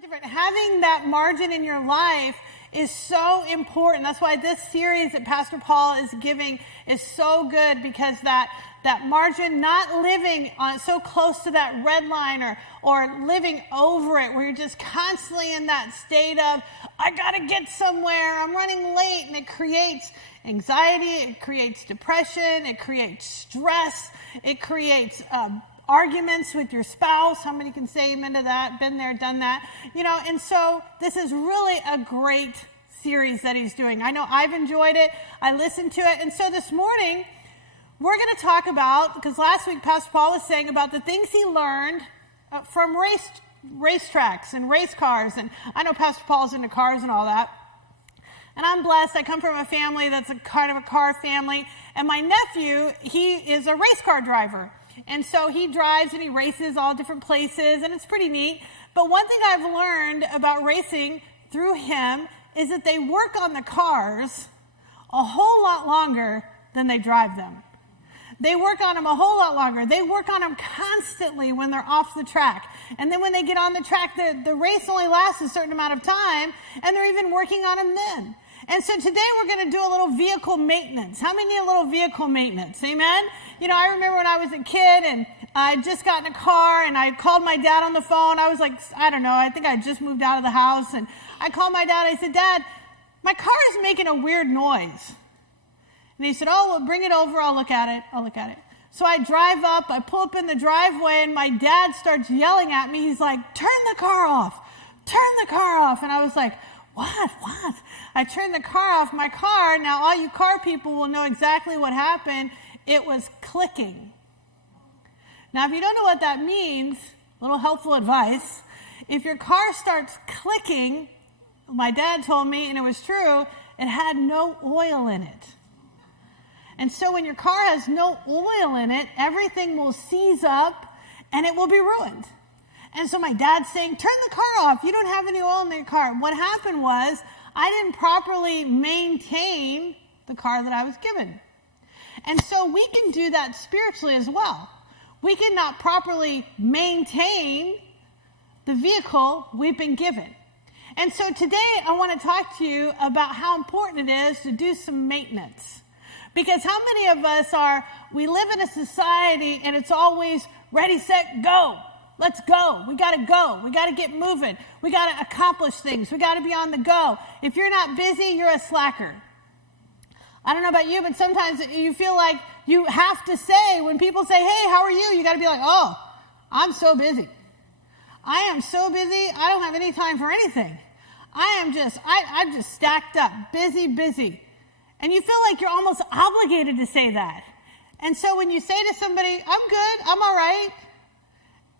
different. Having that margin in your life is so important. That's why this series that Pastor Paul is giving is so good, because that margin, not living on so close to that red line or living over it, where you're just constantly in that state of, I got to get somewhere, I'm running late, and it creates anxiety, it creates depression, it creates stress, it creates arguments with your spouse. How many can say amen to that? Been there, done that. And so this is really a great series that he's doing. I know I've enjoyed it. I listened to it. And so this morning, we're going to talk about, because last week Pastor Paul was saying about the things he learned from racetracks and race cars. And I know Pastor Paul's into cars and all that. And I'm blessed. I come from a family that's a kind of a car family. And my nephew, he is a race car driver. And so he drives and he races all different places, and it's pretty neat. But one thing I've learned about racing through him is that they work on the cars a whole lot longer than they drive them. They work on them a whole lot longer. They work on them constantly when they're off the track. And then when they get on the track, the race only lasts a certain amount of time, and they're even working on them then. And so today we're going to do a little vehicle maintenance. How many need a little vehicle maintenance? Amen? I remember when I was a kid and I had just gotten a car and I called my dad on the phone. I was like, I don't know, I think I just moved out of the house. And I called my dad. I said, Dad, my car is making a weird noise. And he said, oh, well, bring it over. I'll look at it. So I drive up. I pull up in the driveway and my dad starts yelling at me. He's like, turn the car off. And I was like, what? I turned the car off. My car, now all you car people will know exactly what happened. It was clicking. Now, if you don't know what that means, a little helpful advice. If your car starts clicking, my dad told me, and it was true, it had no oil in it. And so when your car has no oil in it, everything will seize up and it will be ruined. And so my dad's saying, turn the car off. You don't have any oil in your car. What happened was I didn't properly maintain the car that I was given. And so we can do that spiritually as well. We can not properly maintain the vehicle we've been given. And so today I want to talk to you about how important it is to do some maintenance. Because how many of us we live in a society and it's always ready, set, go. Let's go. We got to go. We got to get moving. We got to accomplish things. We got to be on the go. If you're not busy, you're a slacker. I don't know about you, but sometimes you feel like you have to say, when people say, hey, how are you? You got to be like, oh, I'm so busy. I am so busy. I don't have any time for anything. I'm just stacked up, busy. And you feel like you're almost obligated to say that. And so when you say to somebody, I'm good, I'm all right.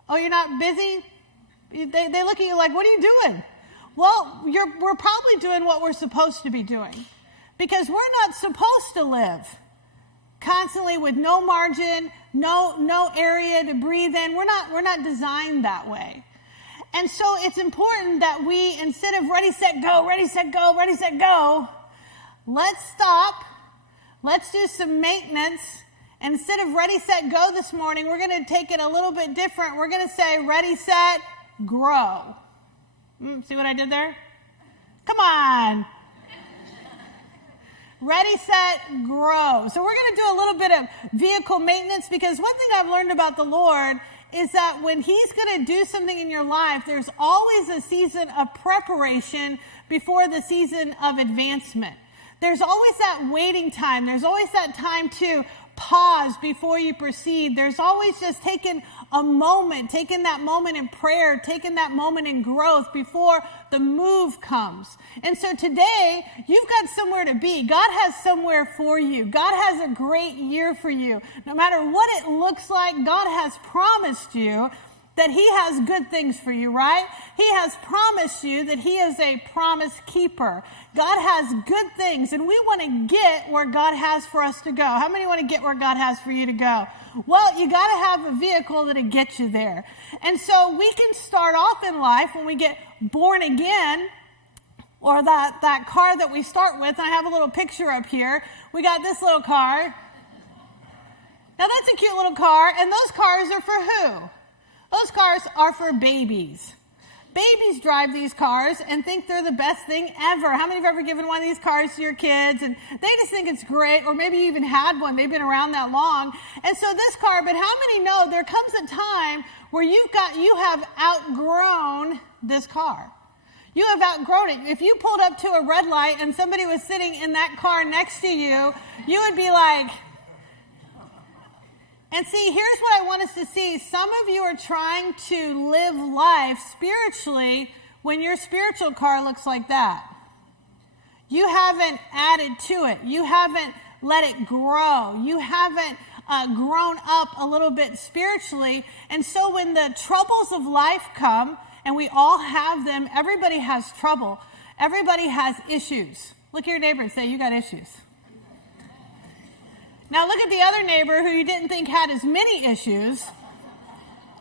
Oh, you're not busy? They look at you like, what are you doing? Well, we're probably doing what we're supposed to be doing. Because we're not supposed to live constantly with no margin, no area to breathe in. We're not designed that way. And so it's important that we, instead of ready, set, go, let's stop. Let's do some maintenance. Instead of ready, set, go this morning, we're going to take it a little bit different. We're going to say ready, set, grow. See what I did there? Come on. Ready, set, grow. So we're going to do a little bit of vehicle maintenance, because one thing I've learned about the Lord is that when he's going to do something in your life, there's always a season of preparation before the season of advancement. There's always that waiting time. There's always that time to pause before you proceed. There's always just taking that moment in prayer, taking that moment in growth before the move comes. And so today, you've got somewhere to be. God has somewhere for you. God has a great year for you. No matter what it looks like, God has promised you that he has good things for you, right? He has promised you that he is a promise keeper. God has good things, and we want to get where God has for us to go. How many want to get where God has for you to go? Well, you got to have a vehicle that'll get you there. And so we can start off in life when we get born again, or that car that we start with. And I have a little picture up here. We got this little car. Now that's a cute little car, and those cars are for who? Those cars are for babies. Babies drive these cars and think they're the best thing ever. How many have ever given one of these cars to your kids and they just think it's great, or maybe you even had one, they've been around that long. And so this car, but how many know there comes a time where you have outgrown this car? You have outgrown it. If you pulled up to a red light and somebody was sitting in that car next to you, you would be like, and see, here's what I want us to see. Some of you are trying to live life spiritually when your spiritual car looks like that. You haven't added to it. You haven't let it grow. You haven't grown up a little bit spiritually. And so when the troubles of life come, and we all have them, everybody has trouble. Everybody has issues. Look at your neighbor and say, you got issues. Now look at the other neighbor who you didn't think had as many issues.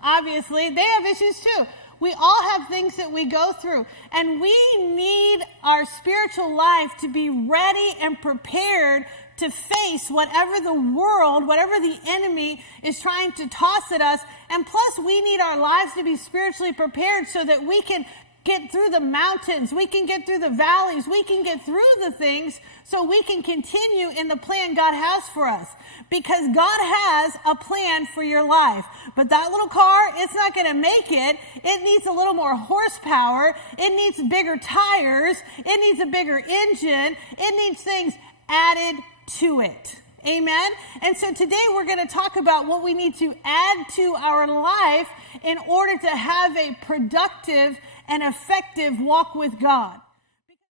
Obviously, they have issues too. We all have things that we go through. And we need our spiritual life to be ready and prepared to face whatever the world, whatever the enemy is trying to toss at us. And plus, we need our lives to be spiritually prepared so that we can get through the mountains, we can get through the valleys, we can get through the things so we can continue in the plan God has for us. Because God has a plan for your life. But that little car, it's not going to make it. It needs a little more horsepower. It needs bigger tires. It needs a bigger engine. It needs things added to it. Amen? And so today we're going to talk about what we need to add to our life in order to have a productive and effective walk with God.